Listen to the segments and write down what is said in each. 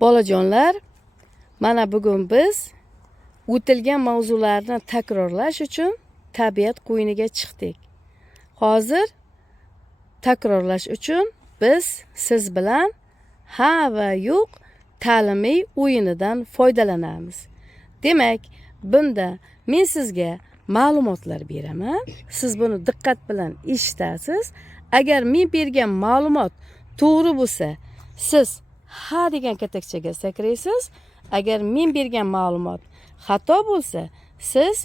Bolajonlar, mana bugun biz o'tilgan mavzularni takrorlash uchun tabiat qo'yniga chiqdik. Hozir takrorlash uchun biz siz bilan ha va yo'q ta'limiy o'yinidan foydalanamiz. Demak, bunda men sizga ma'lumotlar beraman. Siz buni diqqat bilan eshitasiz. Agar men bergan ma'lumot to'g'ri bo'lsa, siz ha degan katakchaga sakraysiz. Agar men bergan ma'lumot xato bo'lsa, siz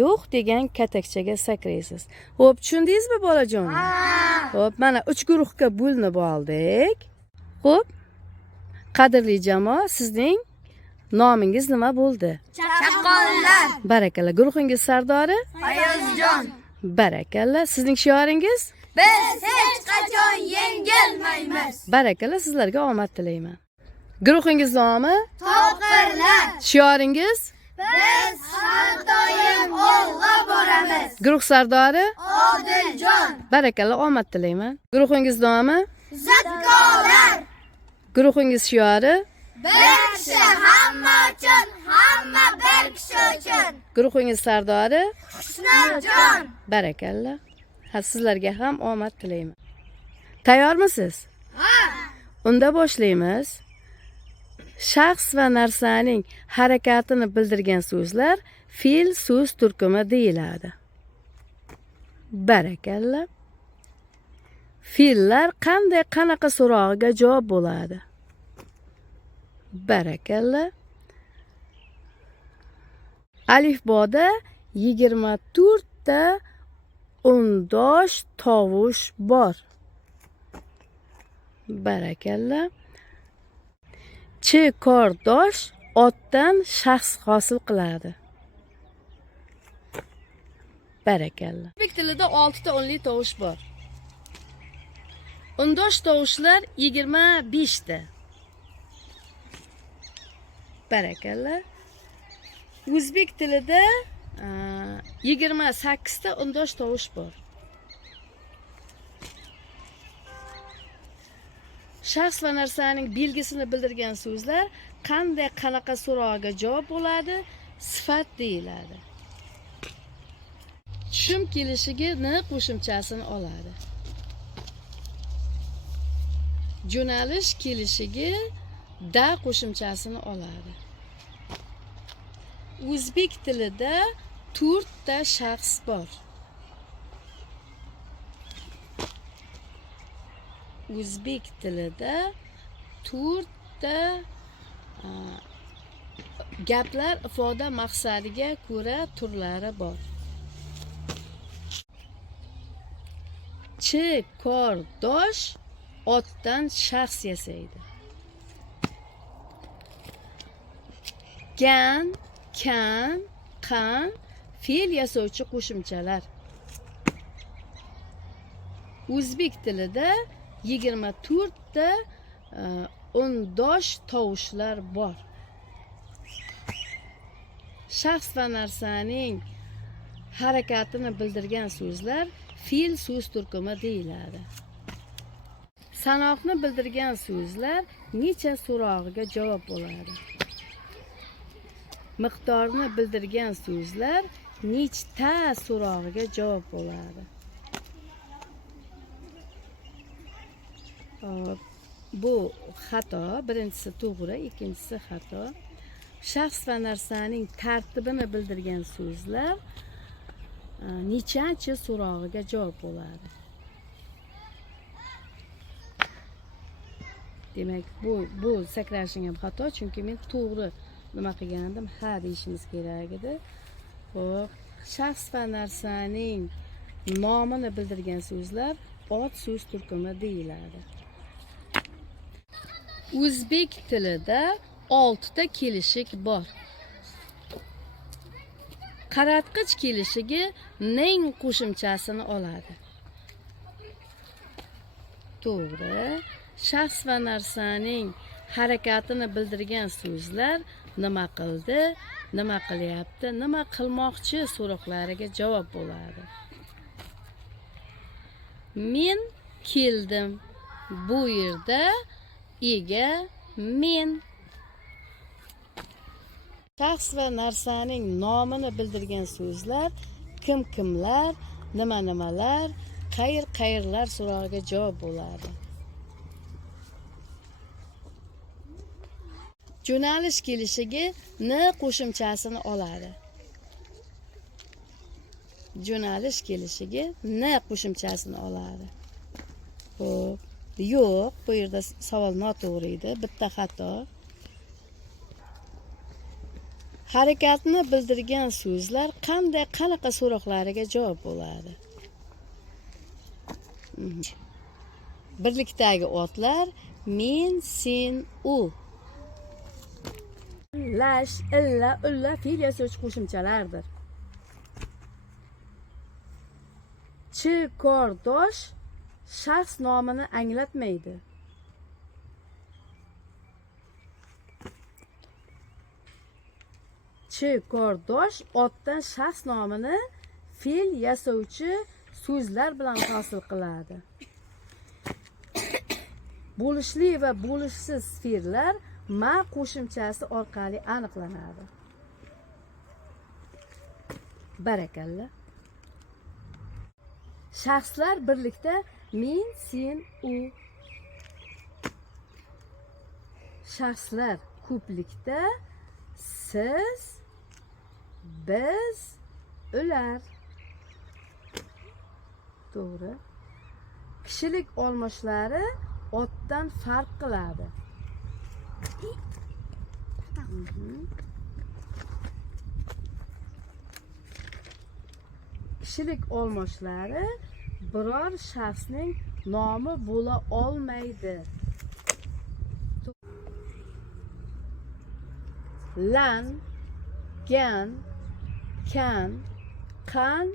yo'q degan katakchaga sakraysiz. Xo'p, tushundingizmi bolajonlar? Xo'p, mana 3 guruhga bo'linib oldik. Xo'p, qadrli jamoa, sizning nomingiz nima bo'ldi? Chaqonlar. Barakalla. Guruhingiz sardori? Ayozjon. Barakalla. Sizning shioringiz? Biz hech qachon yengilmaymiz. Barakalla, sizlarga omad tilayman. Guruhingiz nomi? Toqirlar. Shioringiz? Biz har doim olg'a boramiz. Guruh sardori? Odiljon. Barakalla, omad tilayman. Guruhingiz nomi? Zakkolar. Guruhingiz shiori? Bir kishi hamma uchun, hamma bir kishi uchun. Guruhingiz sardori? Husnajon. Barakalla. Ha, sizlarga ham omad tilayman. Tayyormisiz? Ha. Unda boshlaymiz. Shaxs va narsaning harakatini bildirgan so'zlar fe'l so'z turkumi deyiladi. Barakalla. Fe'llar qanaqa so'rog'iga javob bo'ladi? Barakalla. Alifboda 24 ta undosh tovush bor. Barakalla. Kordosh otdan shaxs hosil qiladi. Barakalla. O'zbek tilida 6 ta unli tovush bor. Undosh tovushlar 25 ta. Barakalla. O'zbek tilida 28 ta undosh tovush bor. Shaxs va narsaning belgisini bildirgan so'zlar qanaqa so'roqqa javob bo'ladi? Sifat deyiladi. Tushum kelishigi n qo'shimchasini oladi. Jo'nalish kelishigi da qo'shimchasini oladi. O'zbek tilida 4 ta shaxs bor. O'zbek tilida 4 ta gaplar ifoda maqsadiga ko'ra turlari bor. Kordosh otdan shaxs yasaydi. Kan, qan fe'l yasovchi qo'shimchalar. O'zbek tilida 24 ta undosh tovushlar bor. Shaxs va narsaning harakatini bildirgan so'zlar fe'l so'z turkumi deyiladi. Sanoqni bildirgan so'zlar necha so'rog'iga javob bo'ladi? Miqdorni bildirgan so'zlar nechta so'rog'iga javob bo'ladi? Bu xato, birinchisi to'g'ri, ikkinchisi xato. Shaxs va narsaning tartibini bildirgan so'zlar nechanchi so'rog'iga javob bo'ladi? Demak, bu sakrashing ham xato, chunki men to'g'ri nima qilgandim? Ha deyishimiz kerak edi. Xo'p, shaxs va narsaning nomini bildirgan so'zlar ot so'z turkumi deyiladi. O'zbek tilida 6 ta kelishik bor. Qaratqich kelishigi ning qo'shimchasini oladi. To'g'ri. Shaxs va narsaning harakatini bildirgan so'zlar nima qildi, nima qilyapti, nima qilmoqchi so'roqlariga javob bo'ladi. Men keldim. Bu yerda ega men Shaxs va narsaning nomini bildirgan so'zlar kim-kimlar, nima-nimalar, qayerlar so'rog'iga javob bo'ladi. Jo'nalish kelishiga n qo'shimchasini oladi. Jo'nalish kelishiga n qo'shimchasini oladi. Xo'p, yo'q, bu yerda savol noto'g'ri edi, bitta xato. Harakatni bildirgan so'zlar qanaqa so'roqlarga javob bo'ladi? Birlikdagi otlar men, sen, u. Lash, illa, ulla fe'l yasovchi qo'shimchalardir. Kordosh shaxs nomini anglatmaydi. Kordosh otdan shaxs nomini fe'l yasovchi so'zlar bilan hosil qiladi. Bo'lishli va bo'lishsiz fe'llar ma qo'shimchasi orqali aniqlanadi. Barakalla. Shaxslar birlikda men, sen, u. Shaxslar ko'plikda siz, biz, ular. To'g'ri. Kishilik olmoshlari otdan farq qiladi. Kishilik olmoshlari biror shaxsning nomi bo'la olmaydi. Lan, gan, kan, qan,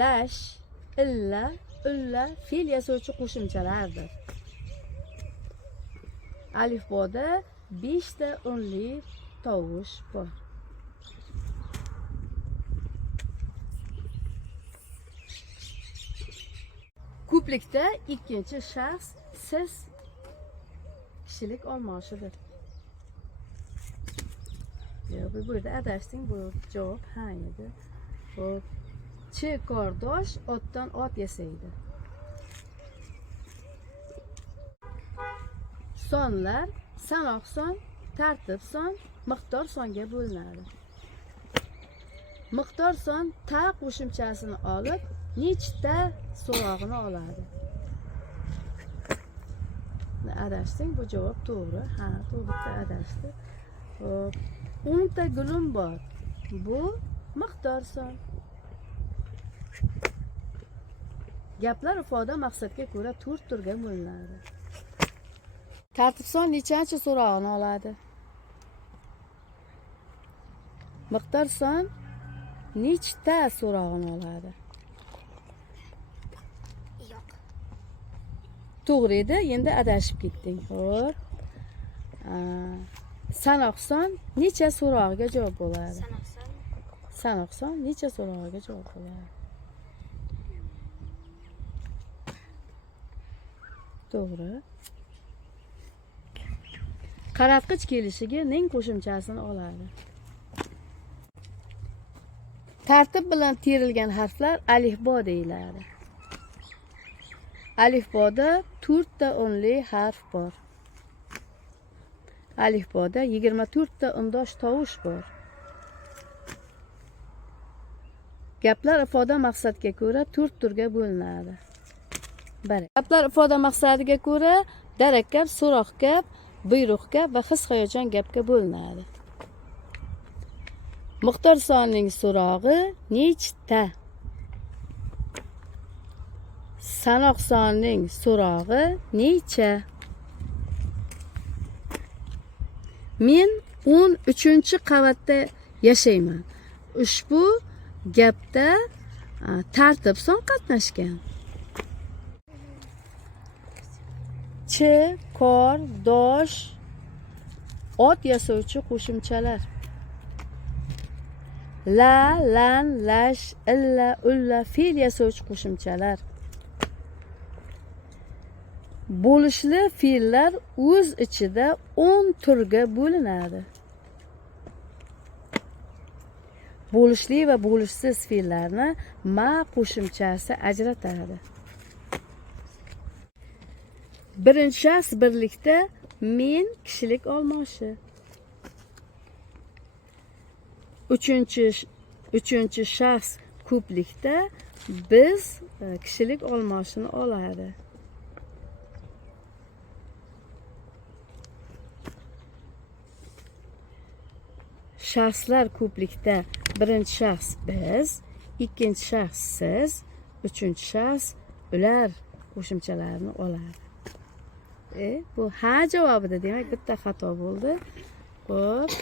lash, illa, ulla fe'l yasovchi qo'shimchalardir. Alifboda 5 ta unli tovush bor. Ko'plikda ikkinchi shaxs siz kishilik olmoshidir. Bu yerda adashding, bu javob ha edi. Xo'p. Kordosh otdan ot yasaydi. Sonlar sanoq son, tartib son, miqdor songa bo'linadi. Miqdor son ta qo'shimchasini olib, nechta so'rog'ini oladi. Adashding, bu javob to'g'ri. Ha, to'g'ri adashdi. Xo'p. 10 ta gulim bor. Bu miqdor son. Gaplar ifoda maqsadga ko'ra 4 turga bo'linadi. Tartib son nechanchi so'rog'ini oladi? Miqdor son nechta so'rog'ini oladi? Yo'q. To'g'ri edi, endi adashib ketding. Xo'p. Sanoq son necha so'rog'iga javob bo'ladi? Sanoq son necha so'rog'iga javob bo'ladi? To'g'ri. Qaratqich kelishiga ning qo'shimchasini oladi. Tartib bilan terilgan harflar alifbo deyiladi. Alifboda 4 ta unli harf bor. Alifboda 24 ta undosh tovush bor. Gaplar ifoda maqsadga ko'ra 4 turga bo'linadi. Gaplar ifoda maqsadiga ko'ra darak gap, so'roq gap, buyruq gap va his-hayajon gapga bo'linadi. Miqdor sonning so'rog'i nechta? Sanoq sonning so'rog'i necha? Men 13-qavatda yashayman. Ushbu gapda tartib son qatnashgan. Kor, dosh, ot yasovchi qo'shimchalar. La, lan, lash, illa, ulla fe'l yasovchi qo'shimchalar. Bo'lishli fe'llar o'z ichida 10 turga bo'linadi. bo'lishli va bo'lishsiz fe'llarni ma qo'shimchasi ajratadi. Birinchi shaxs birlikda men kishilik olmoshi. Uchinchi shaxs ko'plikda biz kishilik olmoshini oladi. Shaxslar ko'plikda birinchi shaxs biz, ikkinchi shaxs siz, uchinchi shaxs ular qo'shimchalarini oladi. Bu ha javobida, demak bitta xato bo'ldi. Xo'p.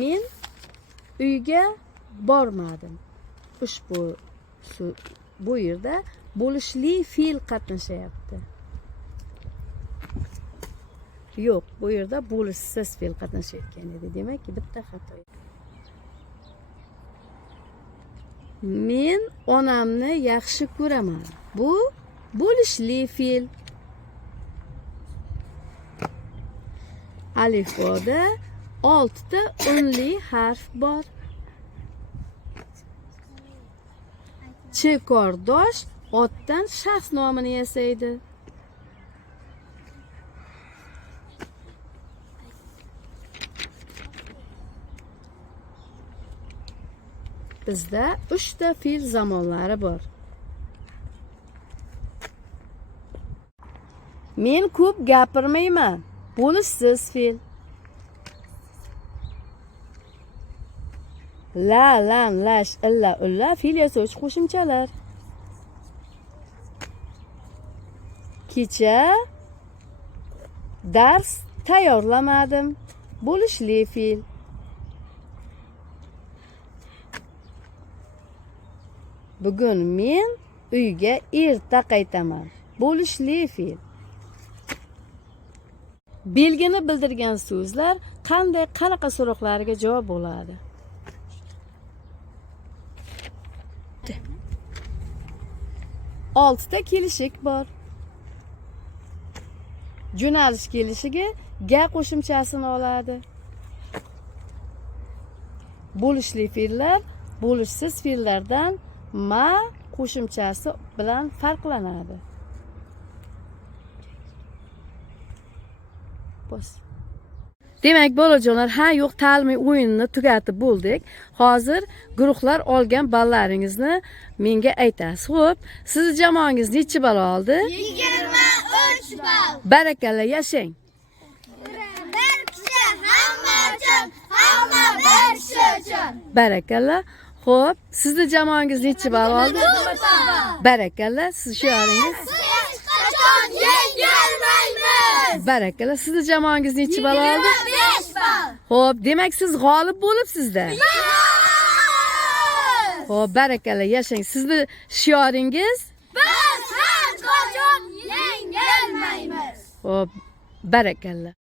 Men uyga bormadim. Ushbu bu yerda bo'lishli fe'l qatnashyapti. Yo'q, bu yerda bo'lishsiz fe'l qatnashayotgan edi. Demak, bitta xato. Men onamni yaxshi ko'raman. Bu bo'lishli fe'l. Alifboda 6 ta unli harf bor. Chekordosh otdan shaxs nomini yasaydi. Bizda 3 ta fe'l zamonlari bor. Men ko'p gapirmayman. Bo'lishsiz fe'l. La, lan, lash, illa, ulla fe'l yasovchi qo'shimchalar. Kecha dars tayyorlamadim. Bo'lishli fe'l. Bugun men uyga erta qaytaman. Bo'lishli fe'l. Belgini bildirgan so'zlar qanaqa so'roqlarga javob bo'ladi? Oltita kelishik bor. Jo'nalish kelishiga ga qo'shimchasini oladi. Bo'lishli fe'llar bo'lishsiz fe'llardan ma qo'shimchasi bilan farqlanadi. Demak, bolajonlar, ha yo'q ta'limiy o'yinni tugatib bo'ldik. Hozir guruhlar olgan ballaringizni menga aytasiz. Xo'p, sizni jamoangiz necha ball oldi? 23 ball. Barakalla, yashang. Bir kishi hamma uchun, hamma bir kishi uchun. Barakalla. Xo'p, sizni jamoangiz necha ball oldi? Barakalla, siz shiyoringiz. Hech qachon yengilmaymiz. Barakalla, sizni jamoangiz necha ball oldi? 5 ball. Xo'p, demak siz g'olib bo'libsiz-da. Xo'p, barakalla, yashang. Sizni shioringiz? Biz hech qachon yengilmaymiz. Xo'p, barakalla.